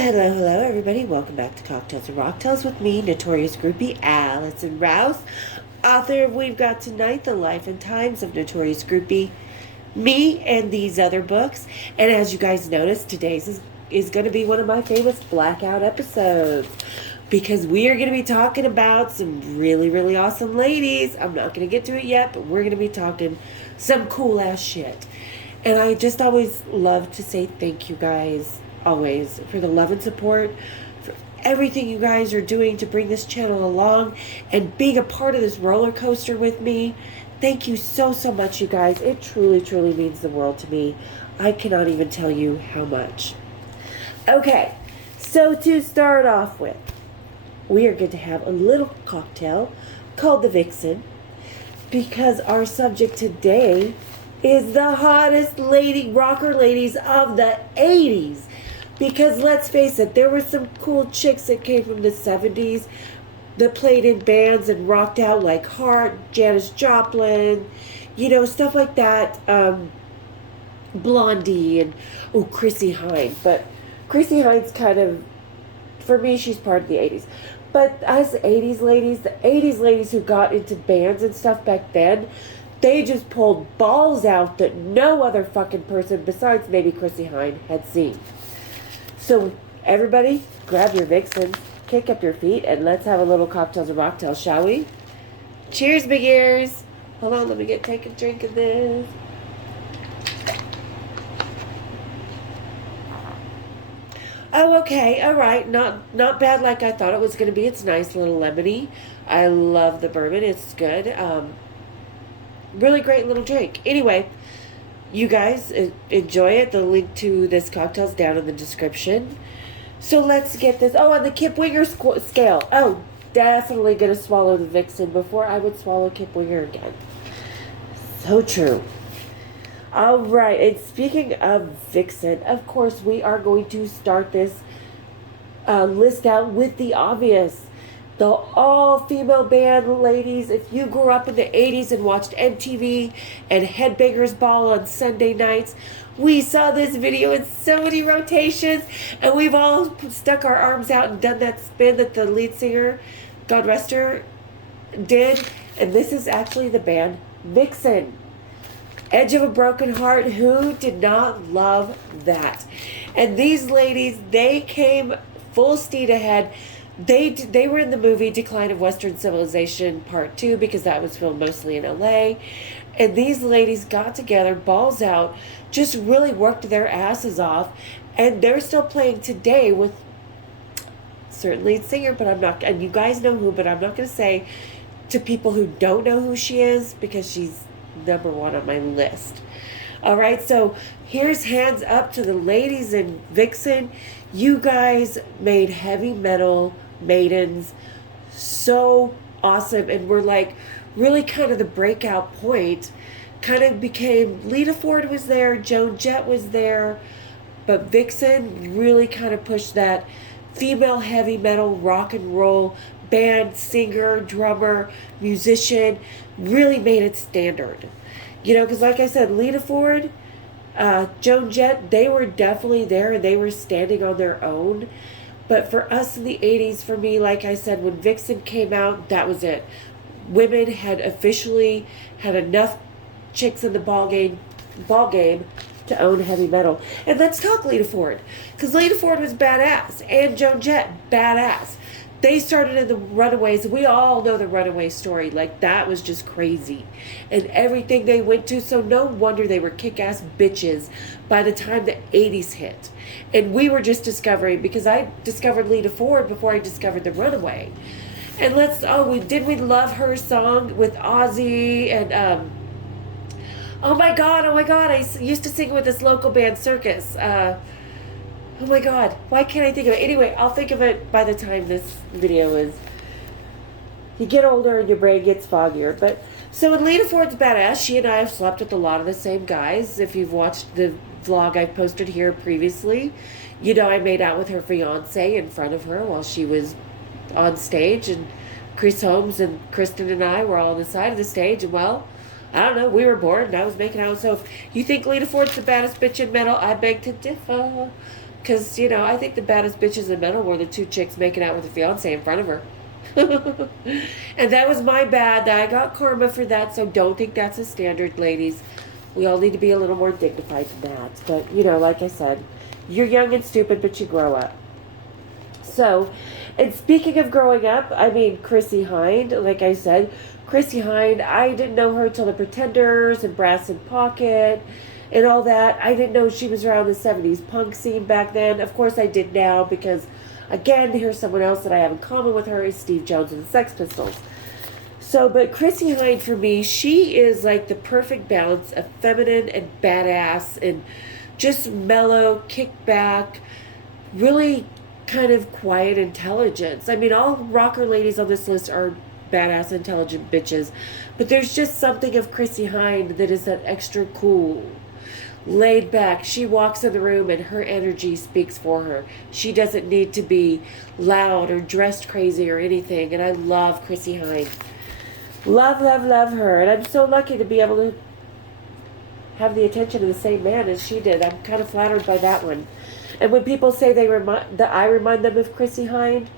Hello, everybody. Welcome back to Cocktails and Rocktails with me, Notorious Groupie Allison Rouse, author of We've Got Tonight, The Life and Times of Notorious Groupie, me, and these other books. And as you guys noticed, today's is going to be one of my famous blackout episodes because we are going to be talking about some really, really awesome ladies. I'm not going to get to it yet, but we're going to be talking some cool ass shit. And I just always love to say thank you guys, always, for the love and support, for everything you guys are doing to bring this channel along and being a part of this roller coaster with me. Thank you so much, you guys. It truly, truly means the world to me. I cannot even tell you how much. Okay, so to start off with, we are going to have a little cocktail called the Vixen because our subject today is the hottest rocker ladies of the 80s. Because let's face it, there were some cool chicks that came from the 70s that played in bands and rocked out like Heart, Janis Joplin, stuff like that. Blondie and, Chrissy Hynde. But Chrissy Hynde's kind of, for me, she's part of the 80s. But as the 80s ladies who got into bands and stuff back then, they just pulled balls out that no other fucking person besides maybe Chrissy Hynde had seen. So everybody, grab your Vixen, kick up your feet, and let's have a little cocktails and rocktails, shall we? Cheers, big ears. Hold on, let me take a drink of this. Oh, okay, all right. Not bad like I thought it was going to be. It's nice, little lemony. I love the bourbon. It's good. Really great little drink. Anyway, you guys enjoy it. The link to this cocktail's down in the description. So let's get this. Oh, on the Kip Winger scale. Oh, definitely going to swallow the Vixen before I would swallow Kip Winger again. So true. All right. And speaking of Vixen, of course, we are going to start this list out with the obvious. The all-female band, ladies. If you grew up in the 80s and watched MTV and Headbangers Ball on Sunday nights, we saw this video in so many rotations, and we've all stuck our arms out and done that spin that the lead singer, God rest her, did. And this is actually the band Vixen. Edge of a Broken Heart. Who did not love that? And these ladies, they came full steam ahead. They were in the movie Decline of Western Civilization Part 2 because that was filmed mostly in LA. And these ladies got together, balls out, just really worked their asses off. And they're still playing today with certain lead singer, but I'm not, and you guys know who, but I'm not going to say to people who don't know who she is because she's number one on my list. All right, so here's hands up to the ladies in Vixen. You guys made heavy metal maidens so awesome, and were like really kind of the breakout point. Kind of became, Lita Ford was there, Joan Jett was there, but Vixen really kind of pushed that female heavy metal rock and roll band, singer, drummer, musician, really made it standard. Because like I said, Lita Ford, Joan Jett, they were definitely there and they were standing on their own. But for us in the 80s, for me, like I said, when Vixen came out, that was it. Women had officially had enough chicks in the ball game to own heavy metal. And let's talk Lita Ford, because Lita Ford was badass, and Joan Jett, badass. They started in the Runaways. We all know the Runaway story. Like, that was just crazy. And everything they went to, so no wonder they were kick-ass bitches by the time the 80s hit. And we were just discovering, because I discovered Lita Ford before I discovered the Runaway. And we love her song with Ozzy and, oh my God, I used to sing with this local band, Circus. Oh my God, why can't I think of it? Anyway, I'll think of it by the time this video is. You get older and your brain gets foggier. But so when Lita Ford's badass, she and I have slept with a lot of the same guys. If you've watched the vlog I posted here previously, I made out with her fiance in front of her while she was on stage. And Chris Holmes and Kristen and I were all on the side of the stage. And well, I don't know, we were bored and I was making out. So if you think Lita Ford's the baddest bitch in metal, I beg to differ. Because, I think the baddest bitches in metal were the two chicks making out with the fiance in front of her. And that was my bad. That I got karma for that, so don't think that's a standard, ladies. We all need to be a little more dignified than that. But, like I said, you're young and stupid, but you grow up. So, and speaking of growing up, Chrissy Hynde, like I said, Chrissy Hynde, I didn't know her till The Pretenders and Brass in Pocket and all that. I didn't know she was around the 70s punk scene back then. Of course I did now because, again, here's someone else that I have in common with her is Steve Jones and the Sex Pistols. So, but Chrissy Hynde for me, she is like the perfect balance of feminine and badass and just mellow, kick back, really kind of quiet intelligence. All rocker ladies on this list are badass, intelligent bitches, but there's just something of Chrissy Hynde that is that extra cool, laid back. She walks in the room and her energy speaks for her. She doesn't need to be loud or dressed crazy or anything, and I love Chrissy Hynde. Love, love, love her, and I'm so lucky to be able to have the attention of the same man as she did. I'm kind of flattered by that one. And when people say that I remind them of Chrissy Hynde,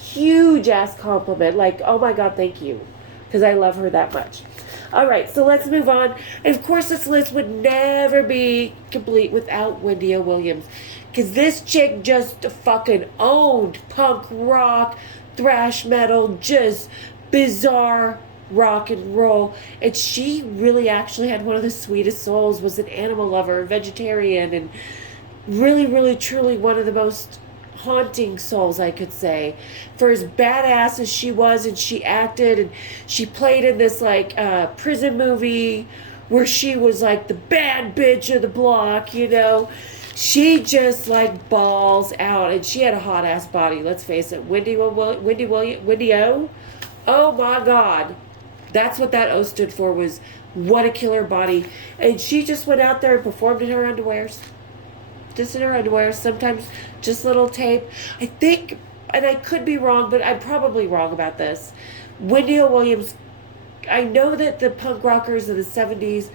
huge ass compliment. Like, oh my God, thank you. Because I love her that much. All right, so let's move on. And of course, this list would never be complete without Wendy O. Williams. Because this chick just fucking owned punk rock, thrash metal, just bizarre rock and roll. And she really actually had one of the sweetest souls, was an animal lover, a vegetarian, and really, really, truly one of the most haunting souls, I could say. For as badass as she was, and she acted, and she played in this prison movie where she was like the bad bitch of the block, she just balls out, and she had a hot ass body. Let's face it, Wendy O. Oh my God, that's what that O stood for. Was what a killer body, and she just went out there and performed in her underwears. Just in her underwear, sometimes just little tape. I think, and I could be wrong, but I'm probably wrong about this. Wendy O. Williams, I know that the punk rockers of the 70s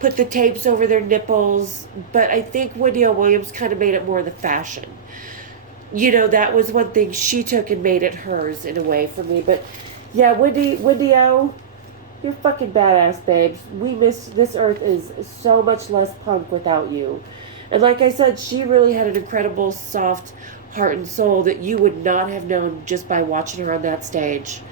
put the tapes over their nipples, but I think Wendy O. Williams kind of made it more the fashion. That was one thing she took and made it hers in a way for me. But yeah, Wendy O., you're fucking badass, babes. This earth is so much less punk without you. And like I said, she really had an incredible soft heart and soul that you would not have known just by watching her on that stage.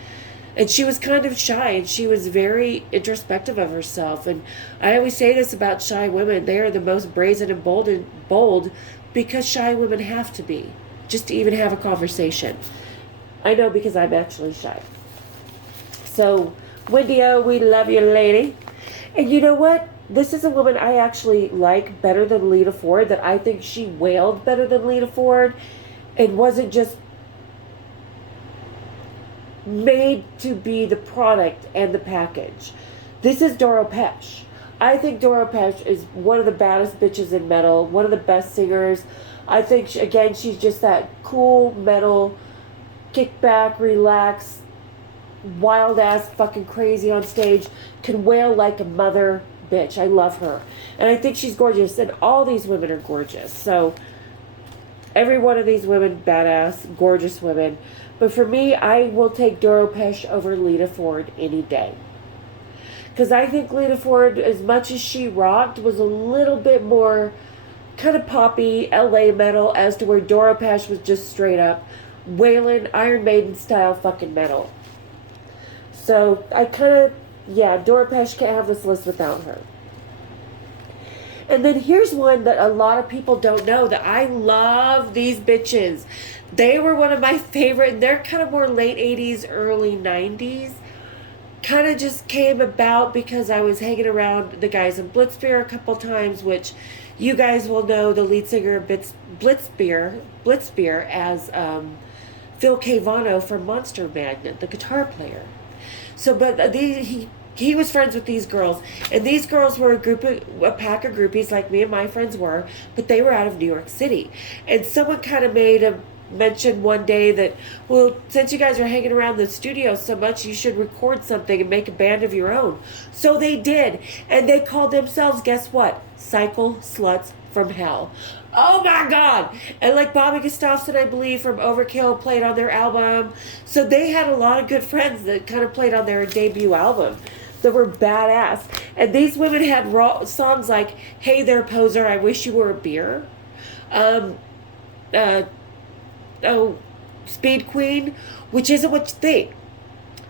And she was kind of shy, and she was very introspective of herself. And I always say this about shy women. They are the most brazen and bold because shy women have to be, just to even have a conversation. I know, because I'm actually shy. So, Wendy O., we love you, lady. And you know what? This is a woman I actually like better than Lita Ford, that I think she wailed better than Lita Ford and wasn't just made to be the product and the package. This is Doro Pesch. I think Doro Pesch is one of the baddest bitches in metal, one of the best singers. I think, she's just that cool metal, kick back, relax, wild ass, fucking crazy on stage, can wail like a mother bitch. I love her. And I think she's gorgeous, and all these women are gorgeous. So every one of these women, badass, gorgeous women. But for me, I will take Doro Pesch over Lita Ford any day. Because I think Lita Ford, as much as she rocked, was a little bit more kind of poppy, LA metal, as to where Doro Pesch was just straight up wailing, Iron Maiden style fucking metal. So I Doro Pesch can't have this list without her. And then here's one that a lot of people don't know, that I love these bitches. They were one of my favorite. They're kind of more late 80s, early 90s. Kind of just came about because I was hanging around the guys in Blitzbeer a couple times, which you guys will know the lead singer of Blitzbeer as Phil Cavano from Monster Magnet, the guitar player. So, but he was friends with these girls, and these girls were a pack of groupies like me and my friends were, but they were out of New York City. And someone kind of made a mention one day that, well, since you guys are hanging around the studio so much, you should record something and make a band of your own. So they did, and they called themselves, guess what? Cycle Sluts from Hell. Oh my God! And like Bobby Gustafson, I believe, from Overkill played on their album. So they had a lot of good friends that kind of played on their debut album that were badass. And these women had songs like Hey There Poser, I Wish You Were a Beer. Speed Queen, which isn't what you think.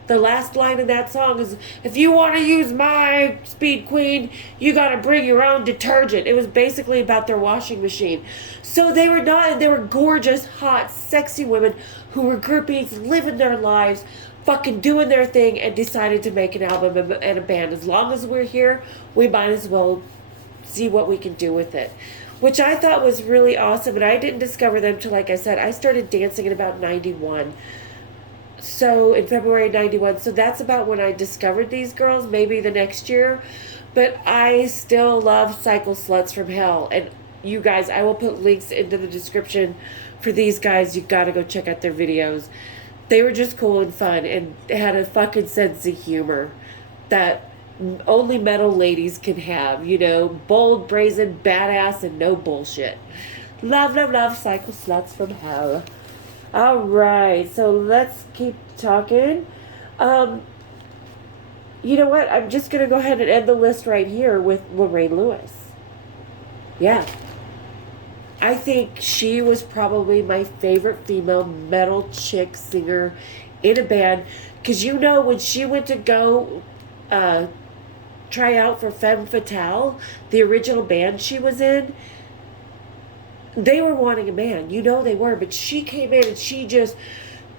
The last line of that song is, if you want to use my Speed Queen, you got to bring your own detergent. It was basically about their washing machine. So they were gorgeous, hot, sexy women who were groupies, living their lives, fucking doing their thing, and decided to make an album and a band. As long as we're here, we might as well see what we can do with it. Which I thought was really awesome, and I didn't discover them till, like I said, I started dancing in about 91. So in February 91, so that's about when I discovered these girls, maybe the next year. But I still love Cycle Sluts from Hell. And you guys, I will put links into the description for these guys. You gotta go check out their videos. They were just cool and fun and had a fucking sense of humor that only metal ladies can have. You know, bold, brazen, badass, and no bullshit. Love, love, love Cycle Sluts from Hell. All right, so let's keep talking. You know what? I'm just going to go ahead and end the list right here with Lorraine Lewis. Yeah. I think she was probably my favorite female metal chick singer in a band. Because you know, when she went to go try out for Femme Fatale, the original band she was in, they were wanting a man. You know they were. But she came in and she just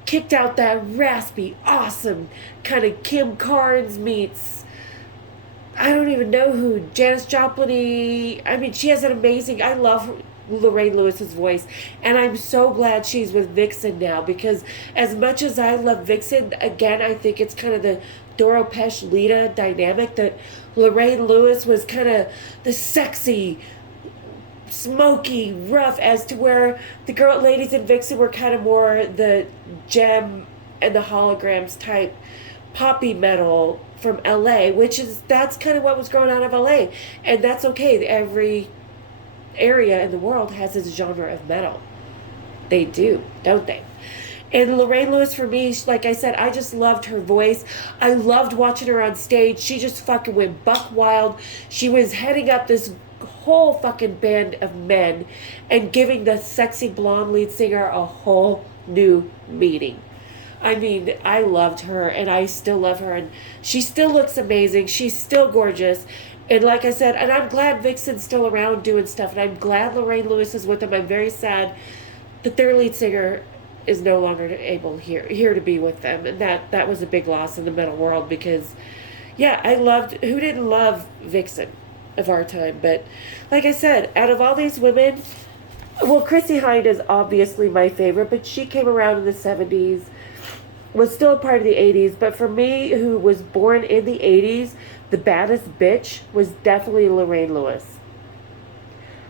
kicked out that raspy, awesome kind of Kim Carnes meets, I don't even know who, Janis Joplin-y. I mean, she has an amazing, I love Lorraine Lewis's voice. And I'm so glad she's with Vixen now, because as much as I love Vixen, again, I think it's kind of the Doro Pesch Lita dynamic, that Lorraine Lewis was kind of the sexy, smoky, rough, as to where the ladies in Vixen were kind of more the Gem and the Holograms type poppy metal from LA, that's kind of what was growing out of LA. And that's okay. Every area in the world has its genre of metal. They do, don't they? And Lorraine Lewis, for me, like I said, I just loved her voice. I loved watching her on stage. She just fucking went buck wild. She was heading up this whole fucking band of men and giving the sexy blonde lead singer a whole new meaning. I mean, I loved her, and I still love her, and she still looks amazing. She's still gorgeous. And like I said, and I'm glad Vixen's still around doing stuff, and I'm glad Lorraine Lewis is with them. I'm very sad that their lead singer is no longer able here to be with them, and that was a big loss in the metal world, because yeah, who didn't love Vixen of our time? But like I said, out of all these women, well, Chrissy Hynde is obviously my favorite, but she came around in the 70s, was still a part of the 80s, but for me, who was born in the 80s, the baddest bitch was definitely Lorraine Lewis.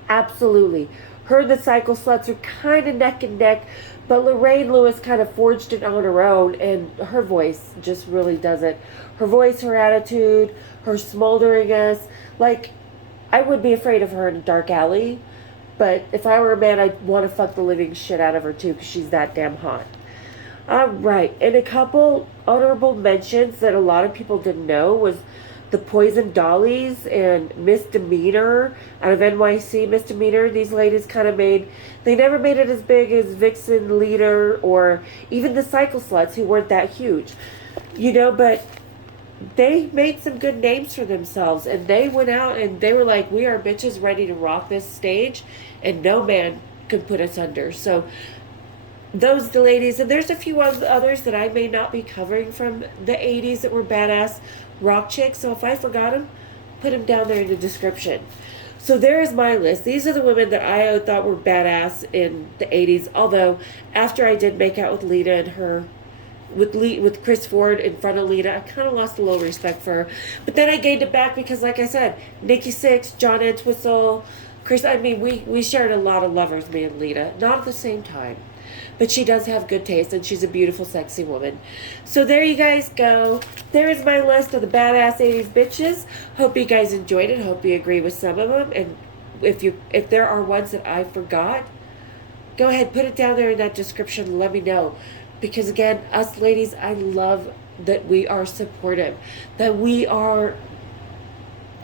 Absolutely. Her and the Cycle Sluts are kind of neck and neck, but Lorraine Lewis kind of forged it on her own, and her voice just really does it. Her voice, her attitude, her smolderingness. Like, I would be afraid of her in a dark alley, but if I were a man, I'd want to fuck the living shit out of her too, because she's that damn hot. All right, and a couple honorable mentions that a lot of people didn't know was the Poison Dollies and Misdemeanor out of NYC. Misdemeanor, these ladies kind of they never made it as big as Vixen, Leader, or even the Cycle Sluts, who weren't that huge, you know, but they made some good names for themselves, and they went out and they were like, we are bitches ready to rock this stage, and no man could put us under. So those the ladies, and there's a few others that I may not be covering from the 80s that were badass rock chicks, so if I forgot them, put them down there in the description. So there is my list. These are the women that I thought were badass in the 80s, although after I did make out with Lita and her, with Chris Ford in front of Lita, I kind of lost a little respect for her, but then I gained it back because, like I said, Nikki Sixx, John Entwistle, Chris, I mean, we shared a lot of lovers, me and Lita, not at the same time. But she does have good taste, and she's a beautiful, sexy woman. So there you guys go. There is my list of the badass 80s bitches. Hope you guys enjoyed it. Hope you agree with some of them. And if there are ones that I forgot, go ahead, put it down there in that description. Let me know. Because again, us ladies, I love that we are supportive, that we are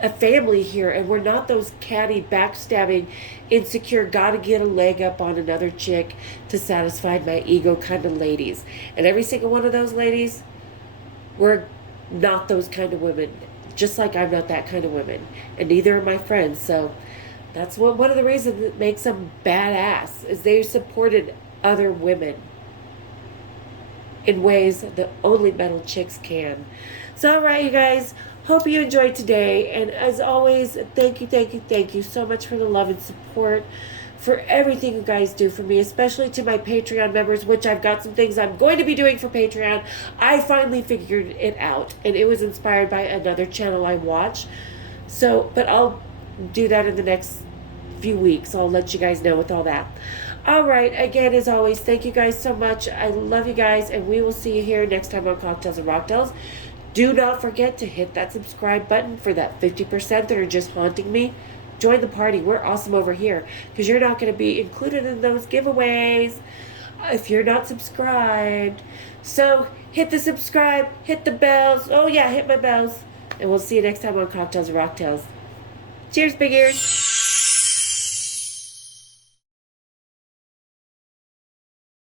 a family here, and we're not those catty, backstabbing, insecure, gotta get a leg up on another chick to satisfy my ego kind of ladies. And every single one of those ladies, we're not those kind of women. Just like I'm not that kind of woman. And neither are my friends. So that's one of the reasons that makes them badass, is they supported other women in ways that only metal chicks can. So, all right, you guys. Hope you enjoyed today. And as always, thank you so much for the love and support, for everything you guys do for me, especially to my Patreon members, which I've got some things I'm going to be doing for Patreon. I finally figured it out, and it was inspired by another channel I watch. So, but I'll do that in the next few weeks. I'll let you guys know with all that. All right, again, as always, thank you guys so much. I love you guys, and we will see you here next time on Cocktails and Rocktails. Do not forget to hit that subscribe button for that 50% that are just haunting me. Join the party. We're awesome over here, because you're not going to be included in those giveaways if you're not subscribed. So hit the subscribe, hit the bells. Oh yeah, hit my bells. And we'll see you next time on Cocktails and Rocktails. Cheers, big ears.